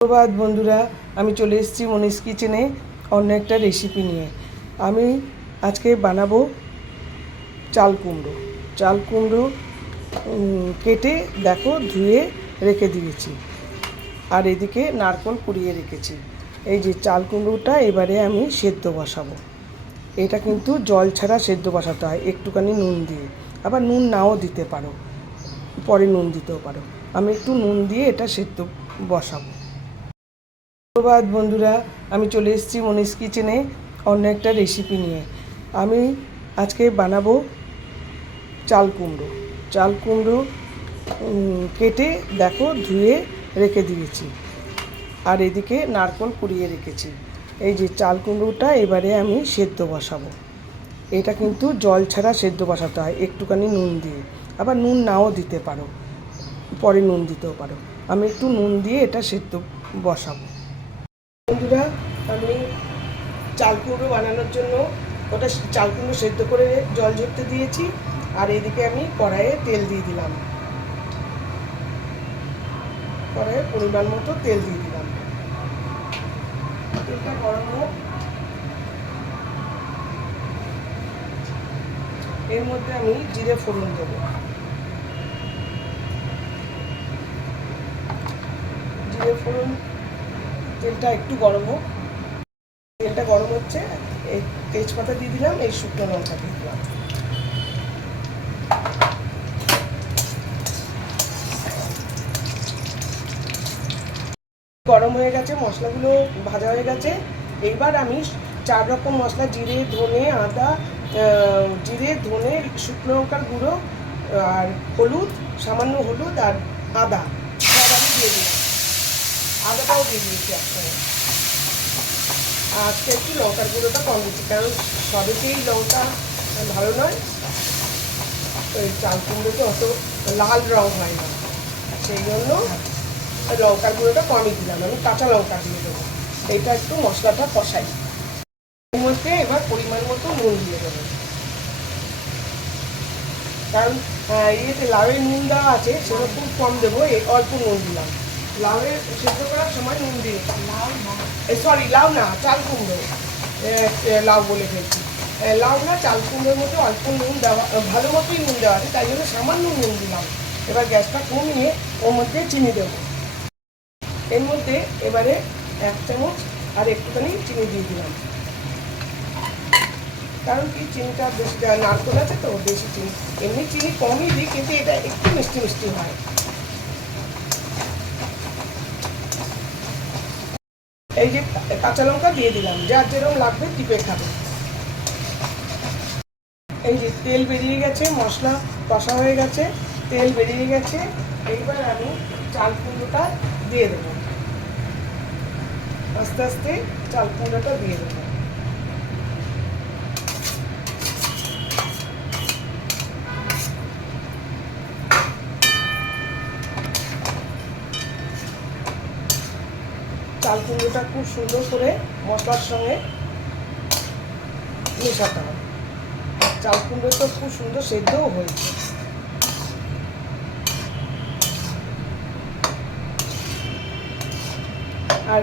সুপ্রভাত বন্ধুরা, আমি চলে এসেছি মনীষ কিচেনে অন্য একটা রেসিপি নিয়ে। আমি আজকে বানাবো চাল কুমড়ো কেটে দেখো ধুয়ে রেখে দিয়েছি, আর এদিকে নারকেল কুড়িয়ে রেখেছি। এই যে চাল কুমড়োটা এবারে আমি সেদ্ধ বসাবো। এটা কিন্তু জল ছাড়া সেদ্ধ বসাতে হয়, একটুখানি নুন দিয়ে। আবার নুন নাও দিতে পারো, পরে নুন দিতেও পারো। আমি একটু নুন দিয়ে এটা সেদ্ধ বসাবো। সুপ্রভাত বন্ধুরা, আমি চলে এসেছি মনীষ কিচেনে অন্য একটা রেসিপি নিয়ে। আমি আজকে বানাবো চাল কুমড়ো কেটে দেখো ধুয়ে রেখে দিয়েছি, আর এদিকে নারকেল কুড়িয়ে রেখেছি। এই যে চাল কুমড়োটা এবারে আমি সেদ্ধ বসাবো। এটা কিন্তু জল ছাড়া সেদ্ধ বসাতে হয়, একটুখানি নুন দিয়ে। আবার নুন নাও দিতে পারো, পরে নুন দিতেও পারো। আমি একটু নুন দিয়ে এটা সেদ্ধ বসাবো। বন্ধুরা, আমি চাল কুমড়ো বানানোর জন্য চাল কুমড়ো সেদ্ধ করে জল ঝরতে দিয়েছি, আর এদিকে আমি কড়াইয়ে তেল দিয়ে দিলাম। কড়াইয়ে পরিমাণ মতো তেল দিয়ে দিলাম। তেলটা গরম হোক। এর মধ্যে আমি জিরে ফোড়ন দেবো। জিরে ফোড়ন, তেলটা একটু গরম হোক। তেলটা গরম হচ্ছে, এই তেজপাতা দিয়ে দিলাম, এই শুকনো লঙ্কা দিয়ে দিলাম। গরম হয়ে গেছে, মশলাগুলো ভাজা হয়ে গেছে। এইবার আমি 4 রকম মশলা, জিরে ধনে আদা, শুকনো লঙ্কার গুঁড়ো আর হলুদ, সামান্য হলুদ আর আদা সব আমি দিয়ে দিলাম। আদাটাও দিয়ে দিয়েছি একসঙ্গে। আজকে একটু লঙ্কার গুঁড়োটা কম দিচ্ছি, কারণ সবেতেই লঙ্কা ভালো নয়। ওই চাল কুমড়োতে অত লাল রং হয় না, সেই জন্য লঙ্কার গুঁড়োটা কমই দিলাম। আমি কাঁচা লঙ্কা দিয়ে দেবো। এইটা একটু মশলাটা কষাই। এর মধ্যে এবার পরিমাণ মতো নুন দিয়ে দেবো, কারণ ইয়েতে লাউয়ে নুন দেওয়া আছে, সেরকম কম দেবো। অল্প নুন দিলাম। লাউয়ে সেদ্ধ করার সময় নুন দিয়েছি। লাউ না, চাল কুমড়ো। লাউ বলে ফেলছি। লাউ না, চাল কুমড়োর মধ্যে অল্প নুন দেওয়া, ভালো মতোই নুন দেওয়া আছে, তাই জন্য সামান্য নুন দিলাম। এবার গ্যাসটা কমিয়ে ওর মধ্যে চিনি দেবো। এর মধ্যে এবারে 1 চামচ আর একটুখানি চিনি দিয়ে দিলাম, কারণ কি চিনিটা বেশি, নারকেল আছে তো বেশি চিনি। এমনি চিনি কমই দিই, কিন্তু এটা একটু মিষ্টি মিষ্টি হয়। এই যে কাঁচা লঙ্কা দিয়ে দিলাম, যার যেরকম লাগবে টিপে খাবে। এই যে তেল বেরিয়ে গেছে, মশলা কষা হয়ে গেছে, তেল বেরিয়ে গেছে। এইবার আমি চাল কুমড়োটা দিয়ে দেবো। আস্তে আস্তে চাল কুমড়োটা দিয়ে দেবো। চাল কুমড়োটা খুব সুন্দর করে মশলার সঙ্গে মেশাতে হবে। চাল কুমড়ো তো খুব সুন্দর সেদ্ধও হয়েছে। আর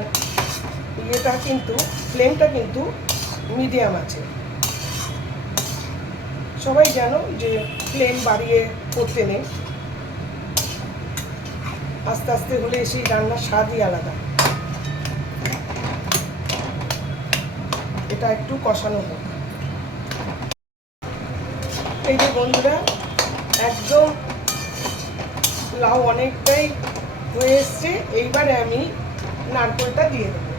ইয়েটা কিন্তু, ফ্লেমটা কিন্তু মিডিয়াম আছে। সবাই জানো যে ফ্লেম বাড়িয়ে করতে নেই, আস্তে আস্তে হলে সেই রান্নার স্বাদই আলাদা। এটা একটু কষানো হোক। এই যে বন্ধুরা, একদম লাউ অনেকটাই হয়ে এসছে। এইবারে আমি নারকেলটা দিয়ে দেবো।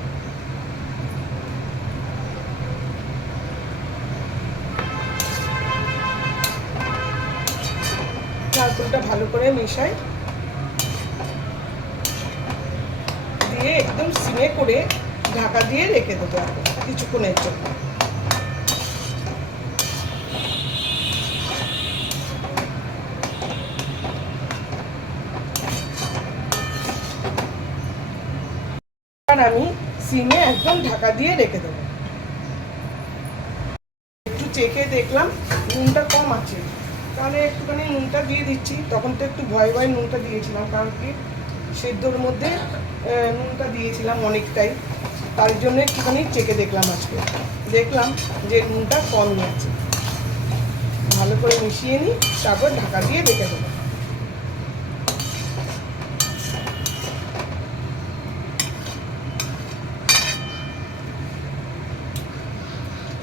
নারকেলটা ভালো করে মেশাই, দিয়ে একদম সিমে করে ঢাকা দিয়ে রেখে দেবো এখন কিছুক্ষণের জন্য। আর আমি সিমে একদম ঢাকা দিয়ে রেখে দেবো। একটু চেখে দেখলাম নুনটা কম আছে, তাহলে একটুখানি নুনটা দিয়ে দিচ্ছি। তখন তো একটু ভয় ভয় নুনটা দিয়েছিলাম, কারণ কি সেদ্ধর মধ্যে নুনটা দিয়েছিলাম অনেকটাই, তার জন্য একটুখানি চেখে দেখলাম আজকে, দেখলাম যে নুনটা কমই আছে। ভালো করে মিশিয়ে নিই, তারপর ঢাকা দিয়ে রেখে দেবো।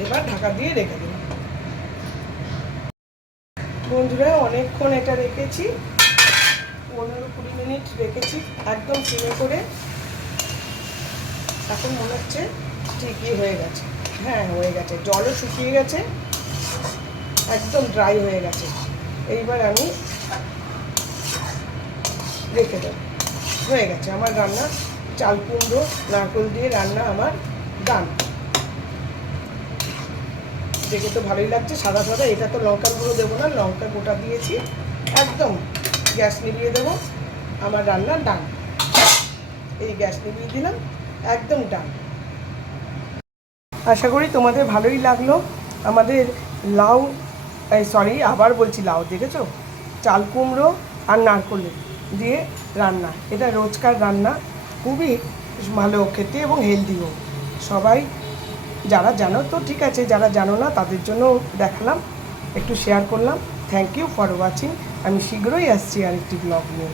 এবার ঢাকা দিয়ে রেখে দেবো। বন্ধুরা অনেকক্ষণ এটা রেখেছি, 15-20 মিনিট রেখেছি একদম সিমে করে। এখন মনে হচ্ছে ঠিকই হয়ে গেছে। হ্যাঁ, হয়ে গেছে, জলও শুকিয়ে গেছে, একদম ড্রাই হয়ে গেছে। এইবার আমি রেখে দেবো। হয়ে গেছে আমার রান্না, চাল কুমড়ো নারকেল দিয়ে রান্না আমার ডান। দেখে তো ভালোই লাগছে, সাদা সাদা। এটা তো লঙ্কার গুঁড়ো দেবো না, লঙ্কা গোটা দিয়েছি। একদম গ্যাস নিভিয়ে দেবো, আমার রান্না ডান। এই গ্যাস নিভিয়ে দিলাম, একদম ডান। আশা করি তোমাদের ভালোই লাগলো আমাদের লাউ, সরি আবার বলছি লাউ, দেখেছো, চাল কুমড়ো আর নারকেল দিয়ে রান্না। এটা রোজকার রান্না, খুবই ভালো খেতে এবং হেলদিও। সবাই যারা জানো তো ঠিক আছে, যারা জানো না তাদের জন্য দেখালাম, একটু শেয়ার করলাম। Thank you for watching. আমি শীঘ্রই আসছি আরেকটি ব্লগ নিয়ে।